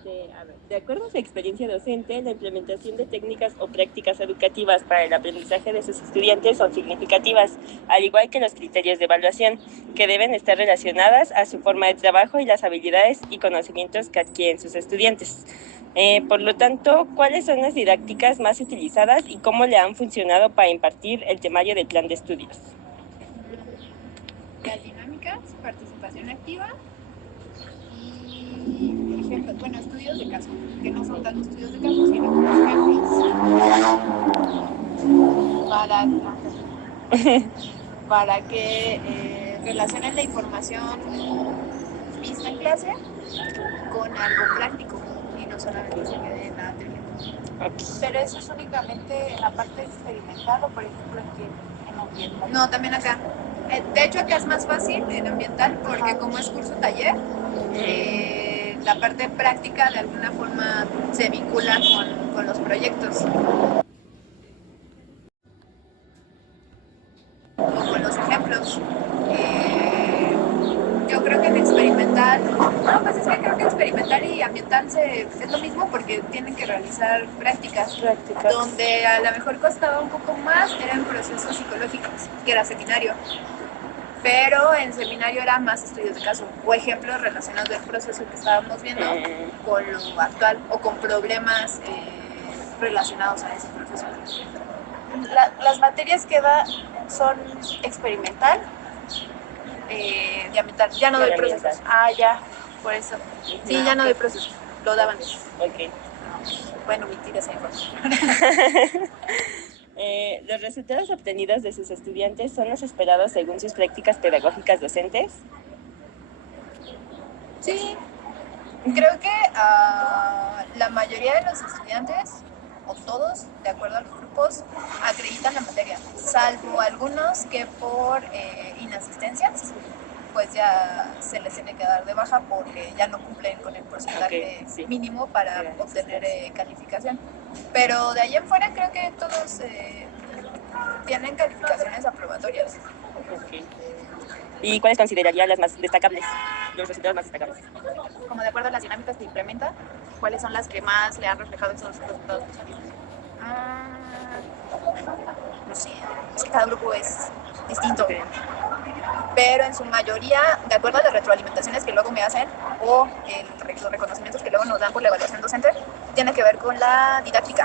A ver, de acuerdo a su experiencia docente, la implementación de técnicas o prácticas educativas para el aprendizaje de sus estudiantes son significativas, al igual que los criterios de evaluación, que deben estar relacionadas a su forma de trabajo y las habilidades y conocimientos que adquieren sus estudiantes. Por lo tanto, ¿cuáles son las didácticas más utilizadas y cómo le han funcionado para impartir el temario del plan de estudios? Las dinámicas, participación activa y ejemplos, bueno, estudios de caso, que no son tanto estudios de caso, sino como ejemplos para que relacionen la información vista en clase con algo práctico y no solamente se quede en la teoría. Okay. Pero eso es únicamente en la parte experimental o, por ejemplo, en ambiental. No, también acá. De hecho, acá es más fácil en ambiental porque como es curso taller, la parte práctica de alguna forma se vincula con los proyectos. O con los ejemplos. Yo creo que en experimental, no, pues es que creo que experimental y ambiental es lo mismo porque tienen que realizar prácticas, donde a lo mejor costaba un poco más, eran procesos psicológicos, que era seminario. Pero en seminario era más estudios de caso o ejemplos relacionados del proceso que estábamos viendo con lo actual o con problemas relacionados a ese proceso. Las materias que da son experimental, De ambiental, ya no doy procesos. Ah, ya, por eso. Sí, ya no doy procesos, lo daban. Ok. Bueno, omitir esa información. ¿Los resultados obtenidos de sus estudiantes son los esperados según sus prácticas pedagógicas docentes? Sí, creo que la mayoría de los estudiantes, o todos, de acuerdo a los grupos, acreditan la materia, salvo algunos que por inasistencias, pues ya se les tiene que dar de baja porque ya no cumplen con el porcentaje mínimo para obtener calificación. Pero de ahí en fuera creo que todos tienen calificaciones aprobatorias. Okay. ¿Y cuáles consideraría las más destacables, los resultados más destacables? Como de acuerdo a las dinámicas que implementa, ¿cuáles son las que más le han reflejado esos resultados positivos? No sé, es que cada grupo es distinto. Okay. Pero en su mayoría, de acuerdo a las retroalimentaciones que luego me hacen o los reconocimientos que luego nos dan por la evaluación docente, tiene que ver con la didáctica,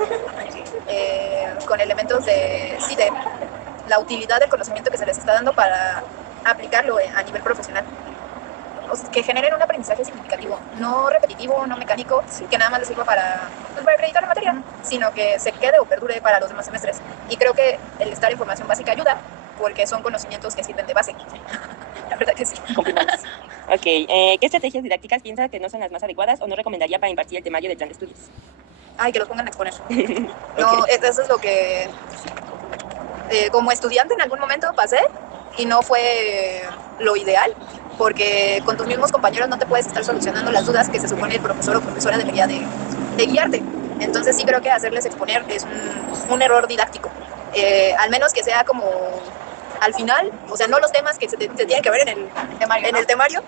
con elementos de la utilidad del conocimiento que se les está dando para aplicarlo a nivel profesional. O sea, que generen un aprendizaje significativo, no repetitivo, no mecánico, que nada más les sirva para acreditar la materia, sino que se quede o perdure para los demás semestres. Y creo que el estar en formación básica ayuda, porque son conocimientos que sirven de base. La verdad que sí. Ok, ¿qué estrategias didácticas piensa que no son las más adecuadas o no recomendaría para impartir el temario del plan de estudios? Ay, que los pongan a exponer. No, eso es lo que como estudiante en algún momento pasé y no fue lo ideal, porque con tus mismos compañeros no te puedes estar solucionando las dudas que se supone el profesor o profesora debería de guiarte. Entonces sí creo que hacerles exponer es un error didáctico. Al menos que sea como al final, o sea, no los temas que se tienen que ver en el temario,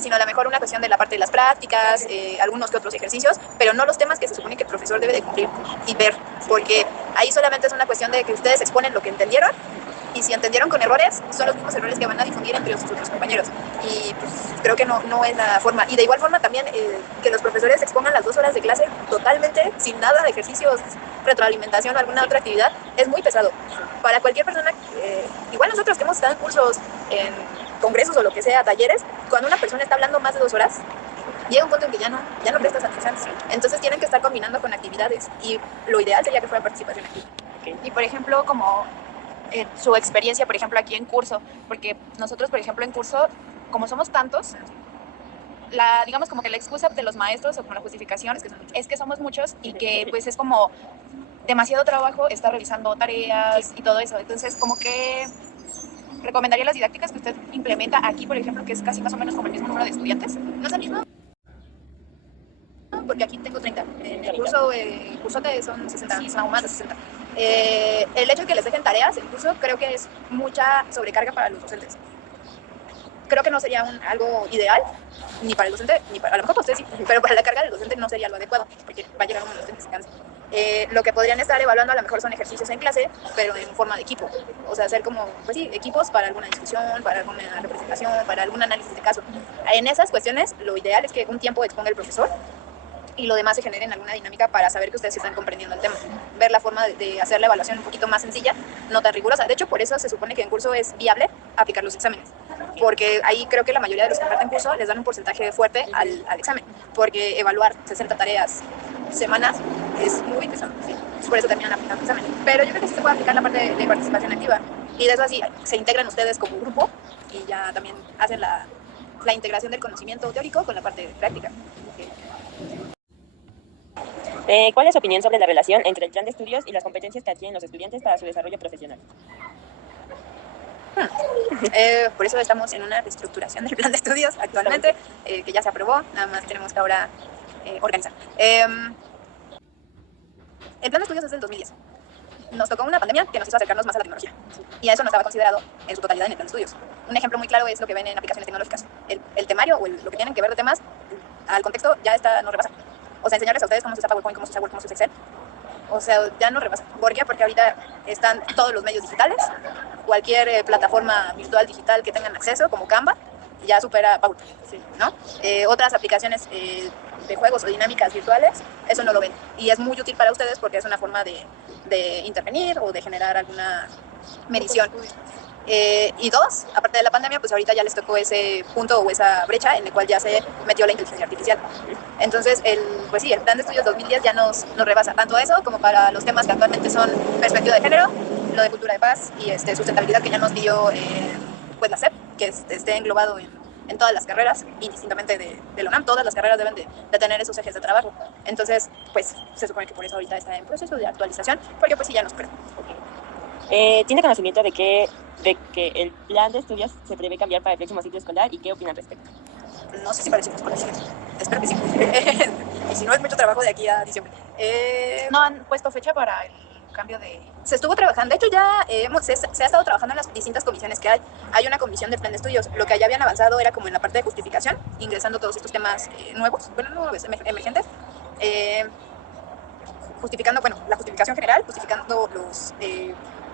sino a lo mejor una cuestión de la parte de las prácticas, algunos que otros ejercicios, pero no los temas que se supone que el profesor debe de cumplir y ver, porque ahí solamente es una cuestión de que ustedes exponen lo que entendieron y si entendieron con errores, son los mismos errores que van a difundir entre sus otros compañeros. Y pues creo que no es la forma. Y de igual forma también que los profesores expongan las 2 horas de clase totalmente, sin nada de ejercicios, retroalimentación o alguna otra actividad, es muy pesado. Para cualquier persona, igual nosotros que hemos estado en cursos, en congresos o lo que sea, talleres, cuando una persona está hablando más de 2 horas, llega un punto en que ya no prestas atención. Entonces tienen que estar combinando con actividades y lo ideal sería que fuera participación activa. Okay. Y por ejemplo, como su experiencia, por ejemplo, aquí en curso, porque nosotros, por ejemplo, en curso, como somos tantos, digamos como que la excusa de los maestros o como la justificación es que somos muchos y que pues es como demasiado trabajo estar revisando tareas y todo eso. Entonces, como que recomendaría las didácticas que usted implementa aquí, por ejemplo, que es casi más o menos como el mismo número de estudiantes. ¿No es el mismo? Porque aquí tengo 30. En el curso, cursote son 60, no más de 60. El hecho de que les dejen tareas, el curso, creo que es mucha sobrecarga para los docentes. creo que no sería algo ideal, ni para el docente, ni para, a lo mejor para ustedes sí, pero para la carga del docente no sería lo adecuado, porque va a llegar un momento en que se cansa. Lo que podrían estar evaluando a lo mejor son ejercicios en clase, pero en forma de equipo. O sea, hacer como, pues sí, equipos para alguna discusión, para alguna representación, para algún análisis de caso. En esas cuestiones, lo ideal es que un tiempo exponga el profesor y lo demás se genere en alguna dinámica para saber que ustedes están comprendiendo el tema. Ver la forma de hacer la evaluación un poquito más sencilla, no tan rigurosa. De hecho, por eso se supone que en curso es viable aplicar los exámenes. Porque ahí creo que la mayoría de los que imparten curso les dan un porcentaje fuerte al examen. Porque evaluar 60 tareas semanas es muy pesado. ¿Sí? Por eso terminan aplicando el examen. Pero yo creo que sí se puede aplicar la parte de participación activa. Y de eso así se integran ustedes como grupo y ya también hacen la integración del conocimiento teórico con la parte práctica. ¿Cuál es su opinión sobre la relación entre el plan de estudios y las competencias que adquieren los estudiantes para su desarrollo profesional? Por eso estamos en una reestructuración del plan de estudios actualmente, que ya se aprobó, nada más tenemos que ahora organizar. El plan de estudios es del 2010. Nos tocó una pandemia que nos hizo acercarnos más a la tecnología, y eso no estaba considerado en su totalidad en el plan de estudios. Un ejemplo muy claro es lo que ven en aplicaciones tecnológicas. El temario o lo que tienen que ver de temas al contexto ya está, no rebasa. O sea, enseñarles a ustedes cómo se usa PowerPoint, cómo se usa Word, cómo se usa Excel. O sea, ya no rebasa. ¿Por qué? Porque ahorita están todos los medios digitales, cualquier plataforma virtual digital que tengan acceso, como Canva, ya supera PowerPoint, ¿no? Otras aplicaciones de juegos o dinámicas virtuales, eso no lo ven. Y es muy útil para ustedes porque es una forma de intervenir o de generar alguna medición. Y dos, aparte de la pandemia, pues ahorita ya les tocó ese punto o esa brecha en el cual ya se metió la inteligencia artificial. Entonces, pues sí, el plan de estudios 2010 ya nos rebasa tanto eso como para los temas que actualmente son perspectiva de género, lo de cultura de paz y sustentabilidad que ya nos dio pues la SEP, que esté englobado en todas las carreras, indistintamente de la UNAM. Todas las carreras deben de tener esos ejes de trabajo. Entonces, pues se supone que por eso ahorita está en proceso de actualización, porque pues sí ya nos supera. ¿Tiene conocimiento de que el plan de estudios se prevé cambiar para el próximo ciclo escolar y qué opina al respecto? No sé si para el ciclo escolar, espero que sí. Y si no, es mucho trabajo de aquí a diciembre. No han puesto fecha para el cambio de... Se estuvo trabajando, de hecho ya se ha estado trabajando en las distintas comisiones que hay. Hay una comisión del plan de estudios. Lo que ya habían avanzado era como en la parte de justificación, ingresando todos estos temas nuevos, bueno, no nuevos, emergentes. Justificando, bueno, la justificación general, justificando los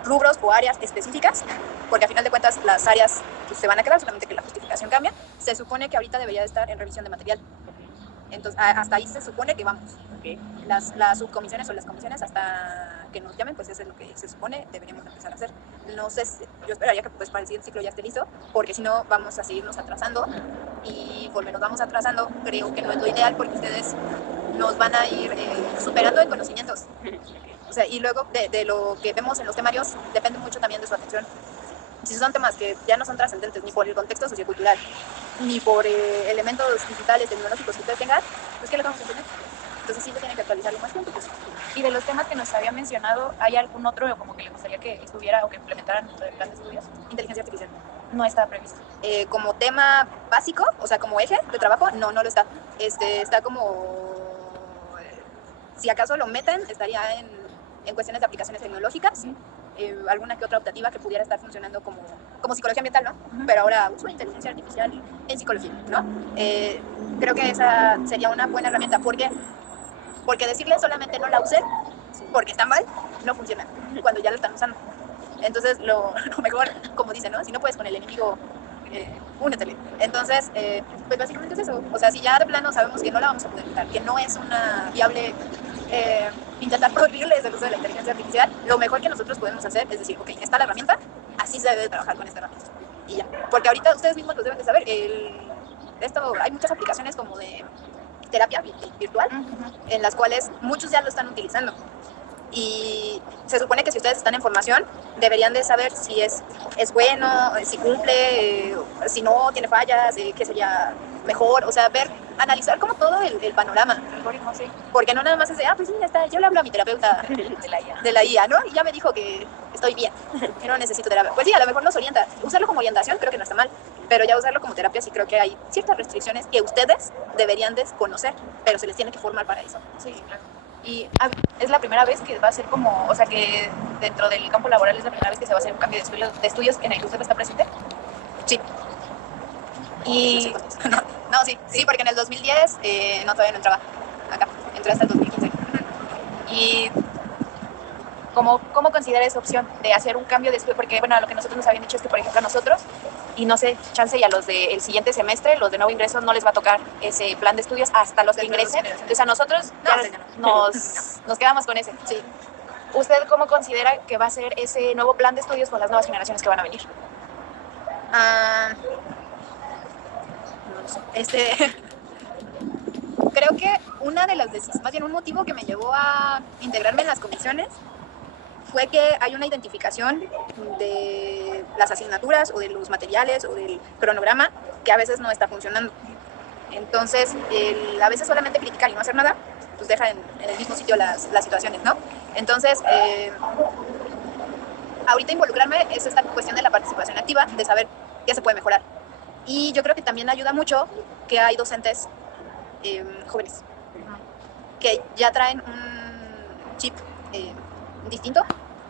rubros o áreas específicas, porque a final de cuentas las áreas pues, se van a quedar, solamente que la justificación cambia. Se supone que ahorita debería de estar en revisión de material. Entonces, hasta ahí se supone que vamos. Okay. Las subcomisiones o las comisiones, hasta que nos llamen, pues eso es lo que se supone deberíamos empezar a hacer. No sé, yo esperaría que pues, para el siguiente ciclo ya esté listo, porque si no vamos a seguirnos atrasando, y conforme nos vamos atrasando, creo que no es lo ideal, porque ustedes nos van a ir superando en conocimientos. O sea, y luego de lo que vemos en los temarios, depende mucho también de su atención. Si son temas que ya no son trascendentes ni por el contexto sociocultural, ni por elementos digitales, tecnológicos que ustedes tengan, pues ¿qué le vamos a entender? Entonces sí se tiene que actualizar lo más pronto posible. Y de los temas que nos había mencionado, ¿hay algún otro como que le gustaría que estuviera o que implementaran dentro del plan de estudios? Inteligencia artificial. No está previsto. Como tema básico, o sea, como eje de trabajo, no lo está. Está como... si acaso lo meten, estaría en cuestiones de aplicaciones tecnológicas. Alguna que otra optativa que pudiera estar funcionando como psicología ambiental, ¿no? Pero ahora uso inteligencia artificial en psicología, ¿no? Creo que esa sería una buena herramienta. ¿Por qué? Porque decirle solamente no la usen, porque está mal, no funciona cuando ya lo están usando. Entonces, lo mejor, como dicen, ¿no? Si no puedes con el enemigo, únetele. Entonces, pues básicamente es eso. O sea, si ya de plano sabemos que no la vamos a poder quitar, que no es una viable... intentar prohibirles el uso de la inteligencia artificial, lo mejor que nosotros podemos hacer es decir, ok, está la herramienta, así se debe trabajar con esta herramienta. Y ya. Porque ahorita ustedes mismos lo deben de saber, hay muchas aplicaciones como de terapia virtual, en las cuales muchos ya lo están utilizando. Y se supone que si ustedes están en formación, deberían de saber si es bueno, si cumple, si no tiene fallas, qué sería mejor, o sea, analizar como todo el panorama. Sí. Porque no nada más es de, pues sí, ya está, yo le hablo a mi terapeuta de la IA, ¿no? Y ya me dijo que estoy bien, que no necesito terapia. Pues sí, a lo mejor nos orienta. Usarlo como orientación creo que no está mal, pero ya usarlo como terapia sí creo que hay ciertas restricciones que ustedes deberían desconocer, pero se les tiene que formar para eso. Sí, claro. Y es la primera vez que va a ser como, o sea, que dentro del campo laboral es la primera vez que se va a hacer un cambio de estudios en el que usted está presente. Sí. Y No, sí, porque en el 2010 no, todavía no entraba acá, entré hasta el 2015. y ¿cómo considera esa opción de hacer un cambio de estudio? Porque, bueno, lo que nosotros nos habían dicho es que, por ejemplo, a nosotros, y no sé, chance y a los del siguiente semestre, los de nuevo ingreso, no les va a tocar ese plan de estudios hasta los que ingresen. Entonces, a nosotros nos quedamos con ese. Sí. ¿Usted cómo considera que va a ser ese nuevo plan de estudios con las nuevas generaciones que van a venir? No sé. Creo que una de las decisiones, más bien un motivo que me llevó a integrarme en las comisiones fue que hay una identificación de las asignaturas o de los materiales o del cronograma que a veces no está funcionando. Entonces, a veces solamente criticar y no hacer nada, pues deja en el mismo sitio las situaciones, ¿no? Entonces, ahorita involucrarme es esta cuestión de la participación activa, de saber qué se puede mejorar. Y yo creo que también ayuda mucho que hay docentes jóvenes que ya traen un chip distinto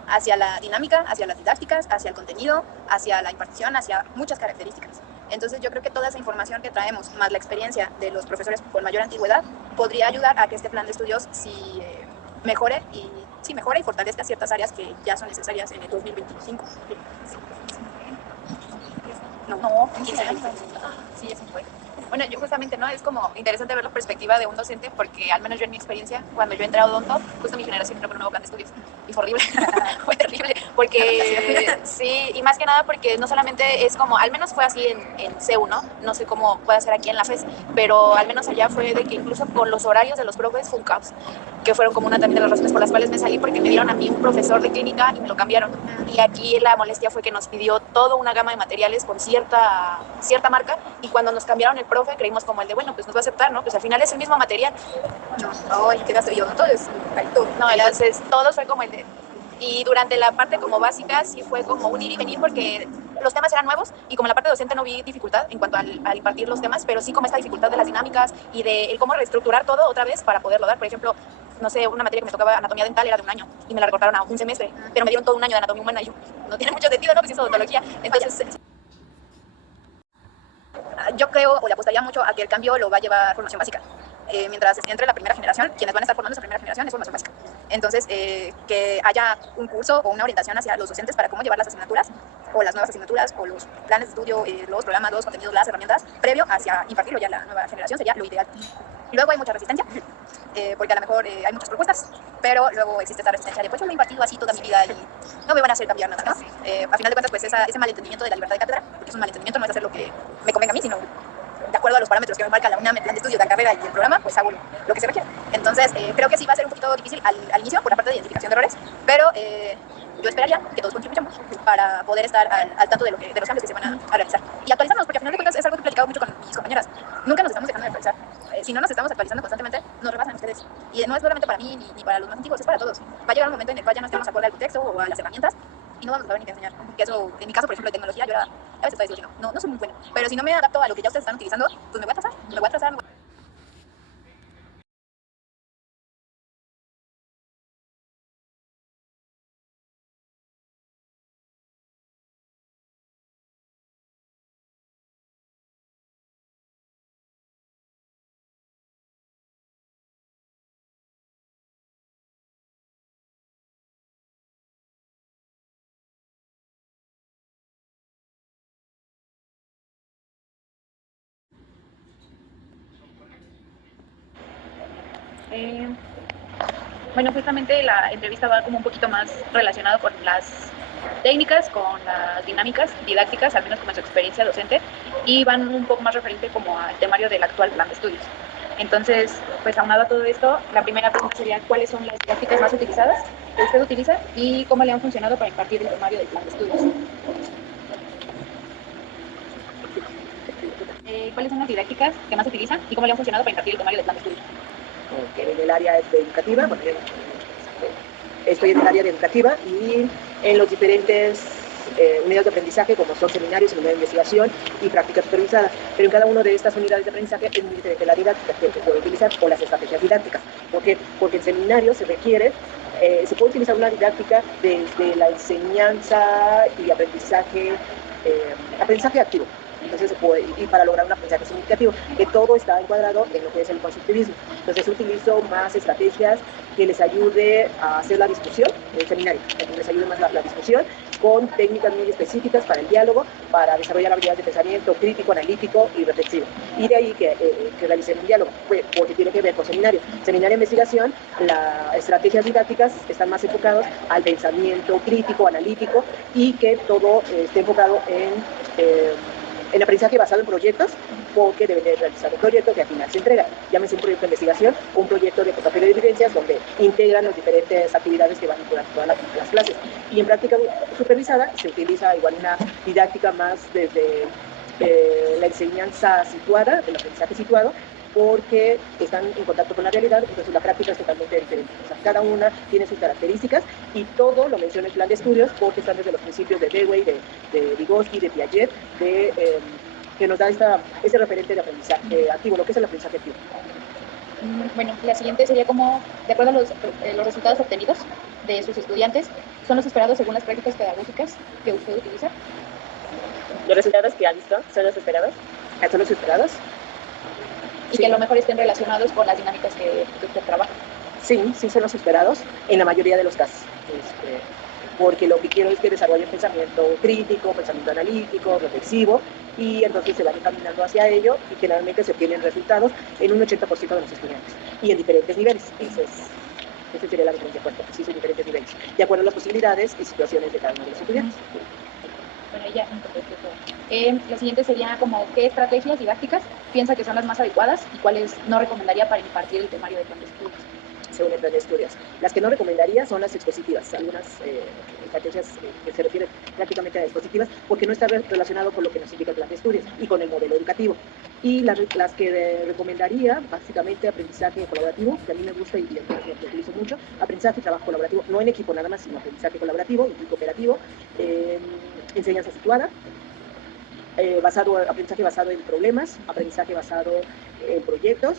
hacia la dinámica, hacia las didácticas, hacia el contenido, hacia la impartición, hacia muchas características. Entonces yo creo que toda esa información que traemos, más la experiencia de los profesores con mayor antigüedad, podría ayudar a que este plan de estudios sí mejore y fortalezca ciertas áreas que ya son necesarias en el 2025. No, 15 años. Sí, eso fue. Bueno, yo justamente, ¿no? Es como interesante ver la perspectiva de un docente porque al menos yo en mi experiencia, cuando yo entré a Odonto, justo mi generación entró con un nuevo plan de estudios y fue horrible, fue terrible, porque sí, y más que nada porque no solamente es como, al menos fue así en CEU, ¿no? No sé cómo puede ser aquí en la FES, pero al menos allá fue de que incluso con los horarios de los profes fue un caos, que fueron como una también de las razones por las cuales me salí, porque me dieron a mí un profesor de clínica y me lo cambiaron. Y aquí la molestia fue que nos pidió toda una gama de materiales con cierta marca, y cuando nos cambiaron el profe creímos como el de, bueno, pues nos va a aceptar, ¿no? Pues al final es el mismo material. No, ay, qué gasto yo, todo es carito. No, entonces todos fue como el de... Y durante la parte como básica sí fue como un ir y venir porque los temas eran nuevos y como en la parte docente no vi dificultad en cuanto al impartir los temas, pero sí como esta dificultad de las dinámicas y de el cómo reestructurar todo otra vez para poderlo dar. Por ejemplo, no sé, una materia que me tocaba anatomía dental era de un año y me la recortaron a un semestre, pero me dieron todo un año de anatomía humana y yo, no tiene mucho sentido, ¿no? Pues es odontología. Entonces... Yo creo o le apostaría mucho a que el cambio lo va a llevar formación básica. Mientras entre la primera generación, quienes van a estar formando esa primera generación es formación básica. Entonces, que haya un curso o una orientación hacia los docentes para cómo llevar las asignaturas o las nuevas asignaturas o los planes de estudio, los programas, los contenidos, las herramientas, previo hacia impartirlo ya a la nueva generación sería lo ideal. Luego hay mucha resistencia, porque a lo mejor hay muchas propuestas, pero luego existe esa resistencia de pues yo me he impartido así toda mi vida y no me van a hacer cambiar nada, ¿no? A final de cuentas, pues ese malentendimiento de la libertad de cátedra, porque es un malentendimiento, no es hacer lo que me convenga a mí, sino de acuerdo a los parámetros que me marca la UNAM, el plan de estudio, la carrera y el programa, pues hago lo que se requiere. Entonces, creo que sí va a ser un poquito difícil al inicio por la parte de identificación de errores, pero yo esperaría que todos contribuyamos para poder estar al tanto de los cambios que se van a realizar. Y actualizarnos, porque al final de cuentas es algo que he platicado mucho con mis compañeras. Nunca nos estamos dejando de actualizar. Si no nos estamos actualizando constantemente, nos rebasan ustedes. Y no es solamente para mí ni para los más antiguos, es para todos. Va a llegar un momento en el cual ya no estemos acorde al contexto o a las herramientas y no vamos a saber ni qué enseñar. Que eso, en mi caso, por ejemplo, de tecnología, yo a veces estoy diciendo, no soy muy buena. Pero si no me adapto a lo que ya ustedes están utilizando, pues me voy a atrasar. Bueno, justamente la entrevista va como un poquito más relacionado con las técnicas, con las dinámicas didácticas, al menos como en su experiencia docente, y van un poco más referente como al temario del actual plan de estudios. Entonces, pues aunado a todo esto, la primera pregunta sería ¿cuáles son las didácticas más utilizadas que usted utiliza y cómo le han funcionado para impartir el temario del plan de estudios? ¿Cuáles son las didácticas que más utilizan y cómo le han funcionado para impartir el temario del plan de estudios? En el área educativa, bueno, estoy en el área educativa y en los diferentes unidades de aprendizaje, como son seminarios, unidades de investigación y práctica supervisada. Pero en cada una de estas unidades de aprendizaje es muy diferente la didáctica que se puede utilizar o las estrategias didácticas. ¿Por qué? Porque en seminario se requiere, se puede utilizar una didáctica desde la enseñanza y aprendizaje activo. Entonces, y para lograr un aprendizaje significativo, que todo está encuadrado en lo que es el constructivismo. Entonces, utilizo más estrategias que les ayude a hacer la discusión, el seminario, que les ayude más la discusión, con técnicas muy específicas para el diálogo, para desarrollar habilidades de pensamiento crítico, analítico y reflexivo. Y de ahí que realicen un diálogo, porque tiene que ver con seminario. Seminario de investigación, las estrategias didácticas están más enfocadas al pensamiento crítico, analítico, y que todo esté enfocado en aprendizaje basado en proyectos, porque deben de realizar un proyecto que al final se entrega. Llámese un proyecto de investigación o un proyecto de portafolio de evidencias donde integran las diferentes actividades que van durante todas las clases. Y en práctica supervisada se utiliza igual una didáctica más desde la enseñanza situada, el aprendizaje situado, porque están en contacto con la realidad, entonces la práctica es totalmente diferente. O sea, cada una tiene sus características y todo lo menciona el plan de estudios porque están desde los principios de Dewey, de Vygotsky, de Piaget, que nos da ese referente de aprendizaje activo, lo que es el aprendizaje activo. Bueno, la siguiente sería como, de acuerdo a los resultados obtenidos de sus estudiantes, ¿son los esperados según las prácticas pedagógicas que usted utiliza? ¿Los resultados que ha visto son los esperados? ¿Son los esperados? Y sí, que a lo mejor estén relacionados con las dinámicas que usted trabaja. Sí, sí son los esperados en la mayoría de los casos. Porque lo que quiero es que desarrollen pensamiento crítico, pensamiento analítico, reflexivo, y entonces se van encaminando hacia ello y generalmente se obtienen resultados en un 80% de los estudiantes y en diferentes niveles. Esa sería la diferencia fuerte, que sí son diferentes niveles, de acuerdo a las posibilidades y situaciones de cada uno de los estudiantes. Bueno, ya la siguiente sería como, ¿qué estrategias didácticas piensa que son las más adecuadas y cuáles no recomendaría para impartir el temario de plan de estudios? Según el plan de estudios. Las que no recomendaría son las expositivas, algunas estrategias que se refieren prácticamente a expositivas, porque no está relacionado con lo que nos indica el plan de estudios y con el modelo educativo. Y las que recomendaría, básicamente aprendizaje colaborativo, que a mí me gusta y lo utilizo mucho, aprendizaje y trabajo colaborativo, no en equipo nada más, sino aprendizaje colaborativo y cooperativo, enseñanza situada, aprendizaje basado en problemas, aprendizaje basado en proyectos,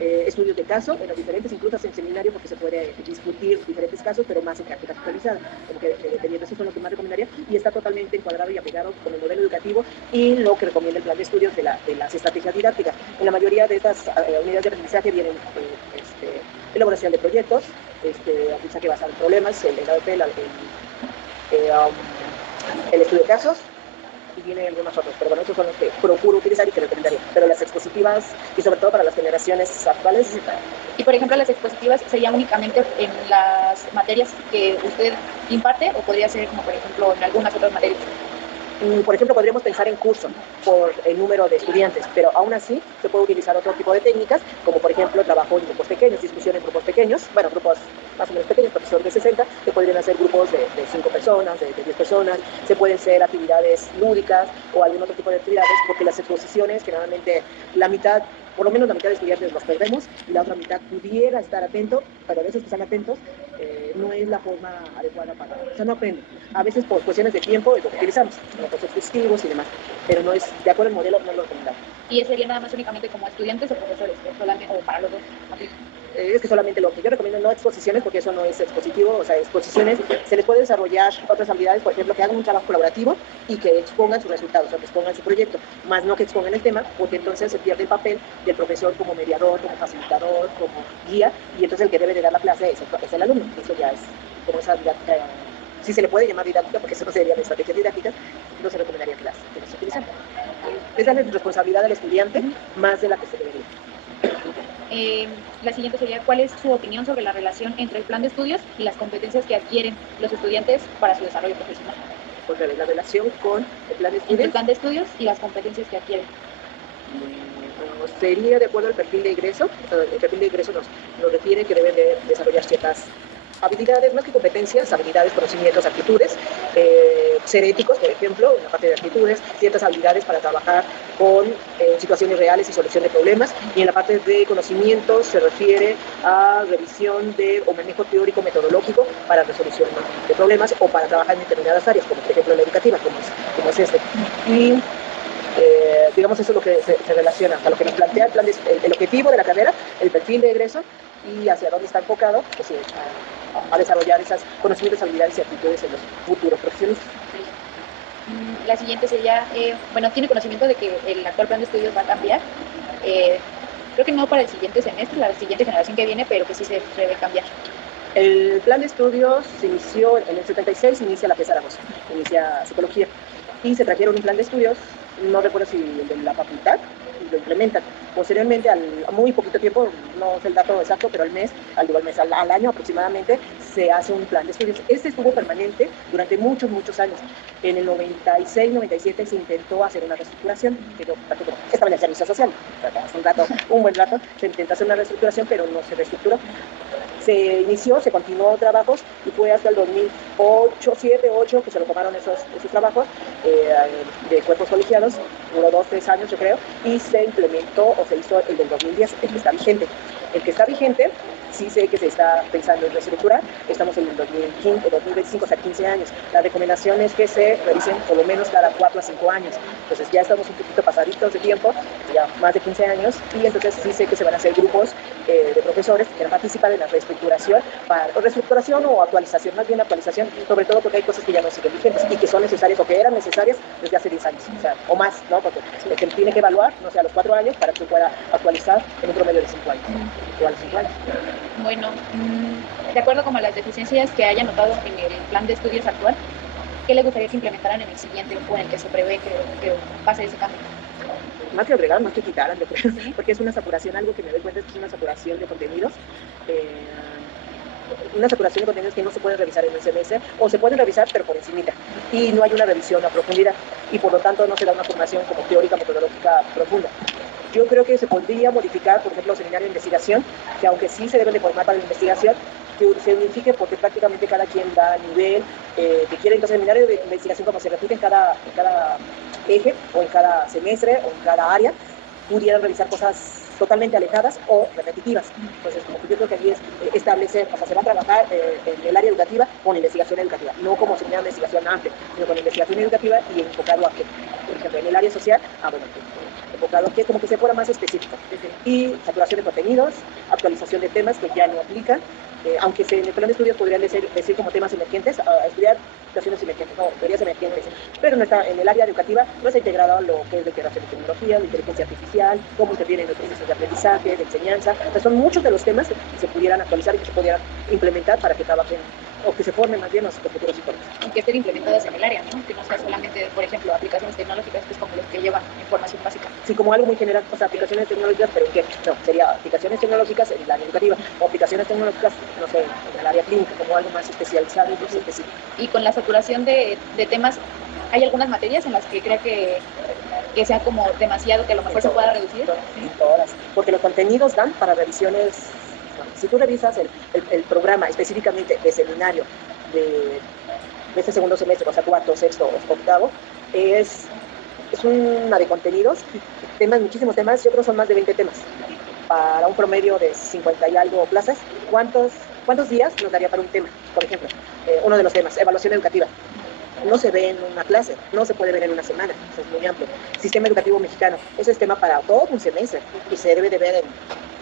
estudios de caso en los diferentes, incluso en seminario, porque se puede discutir diferentes casos, pero más en práctica actualizada, como que dependiendo, eso es lo que más recomendaría, y está totalmente encuadrado y apegado con el modelo educativo y lo que recomienda el plan de estudios de las estrategias didácticas. En la mayoría de estas unidades de aprendizaje vienen elaboración de proyectos, aprendizaje basado en problemas, el estudio de casos, y vienen algunos otros, pero bueno, esos son los que procuro utilizar y que recomendaría. Pero las expositivas, y sobre todo para las generaciones actuales. Y por ejemplo, las expositivas sería únicamente en las materias que usted imparte, o podría ser como por ejemplo en algunas otras materias. Por ejemplo, podríamos pensar en curso por el número de estudiantes, pero aún así se puede utilizar otro tipo de técnicas, como por ejemplo trabajo en grupos pequeños, discusión en grupos pequeños, bueno, grupos más o menos pequeños, porque son de 60, que podrían hacer grupos de 5 personas, de 10 personas, se pueden ser actividades lúdicas o algún otro tipo de actividades, porque las exposiciones generalmente la mitad, por lo menos la mitad de estudiantes los perdemos y la otra mitad pudiera estar atento, pero a veces que están atentos no es la forma adecuada o sea, no aprenden. A veces por cuestiones de tiempo es lo que utilizamos, como procesos positivos y demás, pero no es, de acuerdo al modelo, no lo recomendamos. ¿Y sería nada más únicamente como estudiantes o profesores, o para los dos? Es que solamente lo que yo recomiendo, no exposiciones, porque eso no es expositivo, o sea, exposiciones, se les puede desarrollar otras habilidades, por ejemplo, que hagan un trabajo colaborativo y que expongan sus resultados, o que expongan su proyecto, más no que expongan el tema, porque entonces se pierde el papel del profesor como mediador, como facilitador, como guía, y entonces el que debe de dar la clase es el alumno. Eso ya es como esa didáctica, si se le puede llamar didáctica, porque eso no sería estrategias didácticas, no se recomendaría que las utilicen. Es darle responsabilidad al estudiante más de la que se debería. La siguiente sería, ¿cuál es su opinión sobre la relación entre el plan de estudios y las competencias que adquieren los estudiantes para su desarrollo profesional? Otra vez, la relación con el plan de estudios. Entre el plan de estudios y las competencias que adquieren. Sería de acuerdo al perfil de ingreso. El perfil de ingreso nos refiere que deben de desarrollar ciertas habilidades, más que competencias, habilidades, conocimientos, actitudes, ser éticos, por ejemplo, en la parte de actitudes, ciertas habilidades para trabajar con situaciones reales y solución de problemas, y en la parte de conocimientos se refiere a revisión o manejo teórico metodológico para resolución de problemas o para trabajar en determinadas áreas, como por ejemplo la educativa, como es este. Y digamos, eso es lo que se relaciona a lo que nos plantea el plan el objetivo de la carrera, el perfil de egreso y hacia dónde está enfocado, pues, a desarrollar esos conocimientos, habilidades y actitudes en los futuros profesionistas. La siguiente sería, bueno, ¿tiene conocimiento de que el actual plan de estudios va a cambiar? Creo que no para el siguiente semestre, la siguiente generación que viene, pero que sí se debe cambiar. El plan de estudios se inició en el 76, inicia la FES Zaragoza, inicia psicología, y se trajeron un plan de estudios, no recuerdo si el de la facultad, y lo implementan. Posteriormente, a muy poquito tiempo, no sé el dato exacto, pero al año aproximadamente, se hace un plan de estudios. Este estuvo permanente durante muchos, muchos años. En el 96, 97 se intentó hacer una reestructuración, que yo estaba en el servicio social, hace un buen rato, se intentó hacer una reestructuración, pero no se reestructuró. Se inició, se continuó trabajos y fue hasta el 2008, 7, 8 que se lo tomaron esos trabajos de cuerpos colegiados, duró 2, 3 años yo creo, y se implementó o se hizo el del 2010, el que está vigente. El que está vigente, sí sé que se está pensando en reestructurar, estamos en el 2015, 2025, o sea, 15 años. La recomendación es que se revisen por lo menos cada 4 a 5 años. Entonces ya estamos un poquito pasaditos de tiempo, ya más de 15 años, y entonces sí sé que se van a hacer grupos de profesores que quieran participar en la reestructuración o actualización, más bien actualización, sobre todo porque hay cosas que ya no siguen vigentes y que son necesarias o que eran necesarias desde hace 10 años, o sea, o más, ¿no? Porque se tiene que evaluar, no sé, a los 4 años para que se pueda actualizar en un promedio de 5 años, o a los 5 años. Bueno, de acuerdo con las deficiencias que haya notado en el plan de estudios actual, ¿qué le gustaría que implementaran en el siguiente o en el que se prevé que pase ese cambio? Más que agregar, más que quitar, yo creo, ¿sí? Porque es una saturación, algo que me doy cuenta es que es una saturación de contenidos, una saturación de contenidos que no se pueden revisar en un semestre, o se pueden revisar pero por encimita, y no hay una revisión a profundidad, y por lo tanto no se da una formación como teórica, metodológica profunda. Yo creo que se podría modificar, por ejemplo, el seminario de investigación, que aunque sí se deben de formar para la investigación, que se unifique porque prácticamente cada quien da el nivel que quiere. Entonces, el seminario de investigación, como se repite en cada eje, o en cada semestre, o en cada área, pudieran revisar cosas totalmente alejadas o repetitivas. Entonces, como que yo creo que aquí es establecer, o sea, se va a trabajar en el área educativa con investigación educativa, no como seminario de investigación amplia, sino con investigación educativa y enfocado a qué. Por ejemplo, en el área social, enfocado a qué, como que se fuera más específico. Y saturación de contenidos, actualización de temas que ya no aplican, aunque en el plan de estudios podrían decir como temas emergentes, a estudiar situaciones emergentes, no, teorías emergentes, pero no está en el área educativa, no está integrado lo que es la integración de tecnología, la inteligencia artificial, cómo intervienen los procesos de aprendizaje, de enseñanza. Entonces, son muchos de los temas que se pudieran actualizar y que se pudieran implementar para que trabajen, o que se formen más bien los futuros psicólogos. Y que estén implementadas en el área, ¿no? Que no sea solamente, por ejemplo, aplicaciones tecnológicas, que es como los que llevan información básica. Sí, como algo muy general, o sea, aplicaciones tecnológicas, pero ¿en qué? No, sería aplicaciones tecnológicas en el área educativa, o aplicaciones tecnológicas, no sé, en el área clínica, como algo más especializado y más específico. Y con la saturación de temas, ¿hay algunas materias en las que crea que sea como demasiado, que a lo mejor se pueda reducir? En todas, porque los contenidos dan para revisiones. Si tú revisas el programa específicamente de seminario de este segundo semestre, o sea, cuarto, sexto o octavo, es una de contenidos, temas, muchísimos temas, yo creo que son más de 20 temas, para un promedio de 50 y algo plazas. ¿Cuántos días nos daría para un tema? Por ejemplo, uno de los temas, evaluación educativa. No se ve en una clase, no se puede ver en una semana, eso es muy amplio. Sistema educativo mexicano, ese es tema para todo un semestre y se debe de ver en,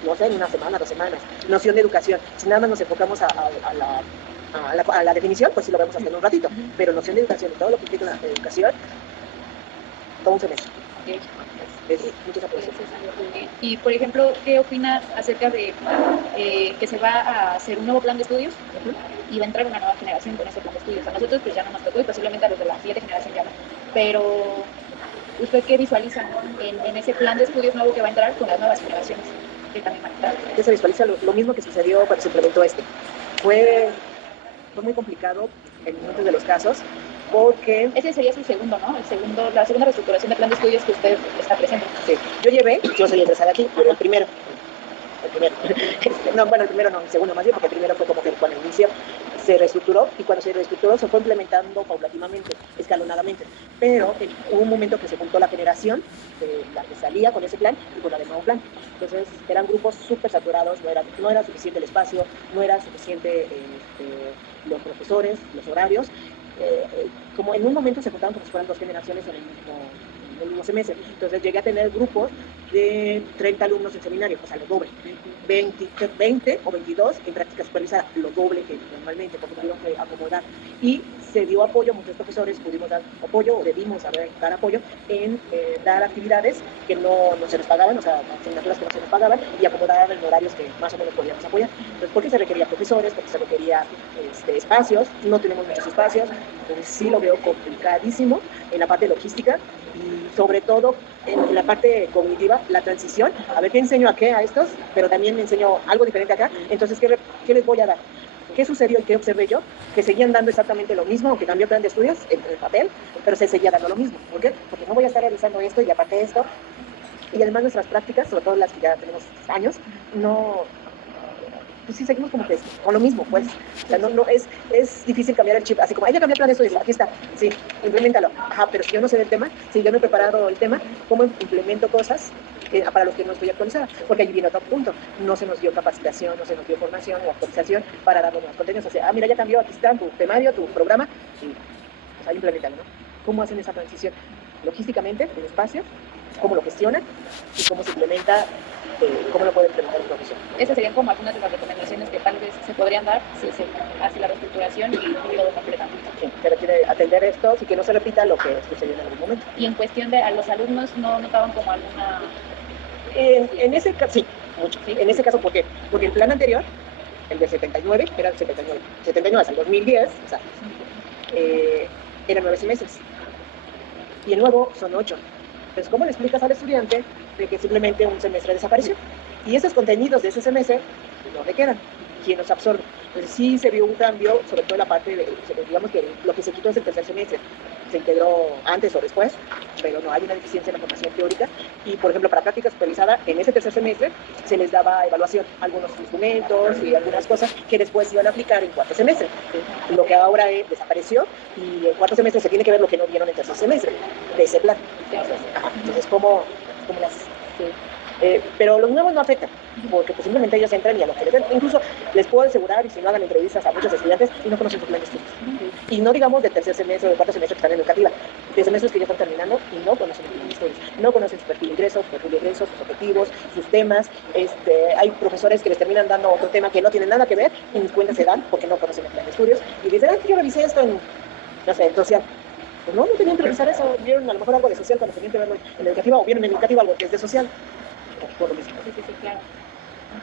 no sé, en una semana, 2 semanas. Noción de educación, si nada más nos enfocamos a la definición, pues sí lo vemos hasta en un ratito, pero noción de educación y todo lo que implica la educación, todo un semestre. Es muchos apoyos. Y, por ejemplo, ¿qué opina acerca de que se va a hacer un nuevo plan de estudios y va a entrar una nueva generación con ese plan de estudios? A nosotros pues ya no nos tocó y posiblemente a los de la siguiente generación ya no. Pero, ¿usted qué visualiza en ese plan de estudios nuevo que va a entrar con las nuevas generaciones que también van a entrar? ¿Qué se visualiza? Lo mismo que sucedió cuando se implementó este. Fue muy complicado en muchos de los casos, porque... Ese sería su segundo, ¿no? La segunda reestructuración de plan de estudios que usted está presente. Sí, yo soy egresada aquí, pero el primero. No, bueno, el primero no, el segundo más bien, porque el primero fue como que cuando inició se reestructuró, y cuando se reestructuró se fue implementando paulatinamente, escalonadamente, pero hubo un momento que se juntó la generación de la que salía con ese plan y con la del nuevo plan. Entonces eran grupos súper saturados, no era suficiente el espacio, no era suficiente los profesores, los horarios, como en un momento se juntaban como si fueran 2 generaciones en el mismo en el mismo semestre. Entonces llegué a tener grupos de 30 alumnos en seminario, o sea, lo doble. 20 o 22 en práctica supervisada, lo doble que normalmente, porque tuvieron que acomodar. Y se dio apoyo, muchos profesores pudimos dar apoyo, o debimos dar apoyo en dar actividades que no se nos pagaban, o sea, asignaturas que no se nos pagaban, y acomodar en horarios que más o menos podíamos apoyar. Entonces, porque se requería profesores, porque se requería espacios, no tenemos muchos espacios, entonces sí lo veo complicadísimo en la parte logística y sobre todo en la parte cognitiva, la transición, a ver qué enseño a qué a estos, pero también me enseño algo diferente acá, entonces ¿qué les voy a dar? ¿Qué sucedió y qué observé yo? Que seguían dando exactamente lo mismo, aunque cambió el plan de estudios en el papel, pero se seguía dando lo mismo. ¿Por qué? Porque no voy a estar realizando esto y aparte esto, y además nuestras prácticas, sobre todo las que ya tenemos años, pues sí seguimos como que con lo mismo, pues. O sea, es difícil cambiar el chip, así como, ya cambié el plan de estudios, aquí está, sí, implementalo. Ajá, pero si yo no sé del tema, si yo no he preparado el tema, ¿cómo implemento cosas para los que no estoy actualizada? Porque ahí viene otro punto, no se nos dio capacitación, no se nos dio formación o actualización para dar nuevos contenidos. O sea, mira, ya cambió, aquí está tu temario, tu programa, y pues ahí implementalo, ¿no? ¿Cómo hacen esa transición? Logísticamente, en espacio, cómo lo gestionan y cómo se implementa, cómo lo puede implementar un profesor. Esas serían como algunas de las recomendaciones que tal vez se podrían dar si se hace la reestructuración y todo completamente. Sí, se requiere atender esto y que no se repita lo que sucedió en algún momento. Y en cuestión de a los alumnos, ¿no notaban como alguna...? En ese caso, sí, mucho. ¿Sí? En ese caso, ¿por qué? Porque el plan anterior, el de 79, era el 79 hasta el 2010, o sea, eran 9 semestres. Y el nuevo son 8. Entonces, ¿cómo le explicas al estudiante de que simplemente un semestre desapareció? Y esos contenidos de ese semestre, ¿dónde quedan? ¿Quién los absorbe? Entonces, sí se vio un cambio, sobre todo en la parte de, digamos que lo que se quitó es el tercer semestre. Se integró antes o después, pero no hay una deficiencia en la formación teórica. Y, por ejemplo, para práctica supervisada, en ese tercer semestre se les daba evaluación, algunos instrumentos y algunas cosas que después iban a aplicar en cuarto semestre. Lo que ahora desapareció y en cuarto semestre se tiene que ver lo que no vieron en tercer semestre de ese plan. Entonces, ¿cómo las...? Pero los nuevos no afectan, porque pues, simplemente ellos entran y a lo que les den. Incluso les puedo asegurar, y si no hagan entrevistas a muchos estudiantes, y no conocen su plan de estudios. Y no digamos del tercer semestre o del cuarto semestre que están en educativa, de semestres que ya están terminando y no conocen el plan de estudios. No conocen su perfil de ingresos, su perfil de egresos, sus objetivos, sus temas. Hay profesores que les terminan dando otro tema que no tiene nada que ver y ni cuenta se dan porque no conocen el plan de estudios. Y dicen, yo revisé esto en, no sé, en social. Pues no tenían que revisar eso. Vieron a lo mejor algo de social cuando tenían que verlo en educativa, o vieron en educativa algo que es de social. Por lo mismo. Sí, claro.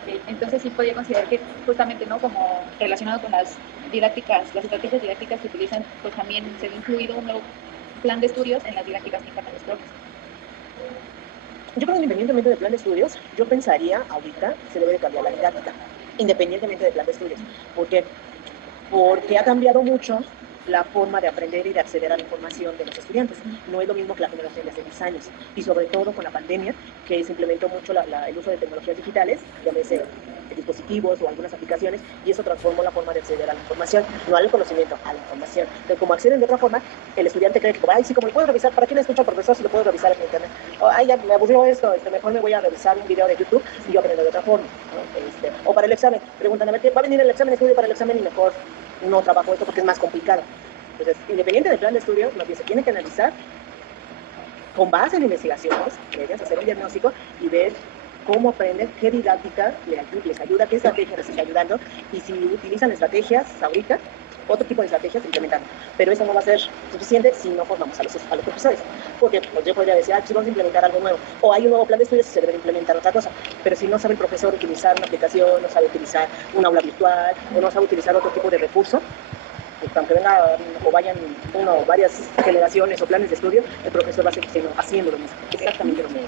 Okay. Entonces sí podría considerar que justamente, ¿no? Como relacionado con las didácticas, las estrategias didácticas que utilizan, pues también se ha incluido un nuevo plan de estudios en las didácticas que imparten los profes. Yo creo que independientemente del plan de estudios, yo pensaría ahorita se debe de cambiar la didáctica, independientemente del plan de estudios. ¿Por qué? Porque ha cambiado mucho la forma de aprender y de acceder a la información de los estudiantes. No es lo mismo que la generación de hace 10 años. Y sobre todo con la pandemia, que se implementó mucho el uso de tecnologías digitales, llámese dispositivos o algunas aplicaciones, y eso transformó la forma de acceder a la información, no al conocimiento, a la información. Entonces, como acceden de otra forma, el estudiante cree que, sí, como lo puedo revisar, ¿para qué le escucho al profesor si lo puedo revisar en internet? Ya me aburrió esto, mejor me voy a revisar un video de YouTube y yo aprendo de otra forma, ¿no? O para el examen, preguntan, a ver, ¿qué va a venir el examen? Estudio para el examen y mejor no trabajo esto porque es más complicado. Entonces, independiente del plan de estudio, lo que se tiene que analizar con base en investigaciones, hacer un diagnóstico y ver cómo aprenden, qué didáctica les ayuda, qué estrategia les está ayudando, y si utilizan estrategias ahorita, otro tipo de estrategias implementando. Pero eso no va a ser suficiente si no formamos a los profesores. Porque pues, yo podría decir, si vamos a implementar algo nuevo, o hay un nuevo plan de estudios y se debe implementar otra cosa. Pero si no sabe el profesor utilizar una aplicación, no sabe utilizar un aula virtual, o no sabe utilizar otro tipo de recurso, pues, aunque venga o vayan una o varias generaciones o planes de estudio, el profesor va a seguir haciendo lo mismo, exactamente lo mismo.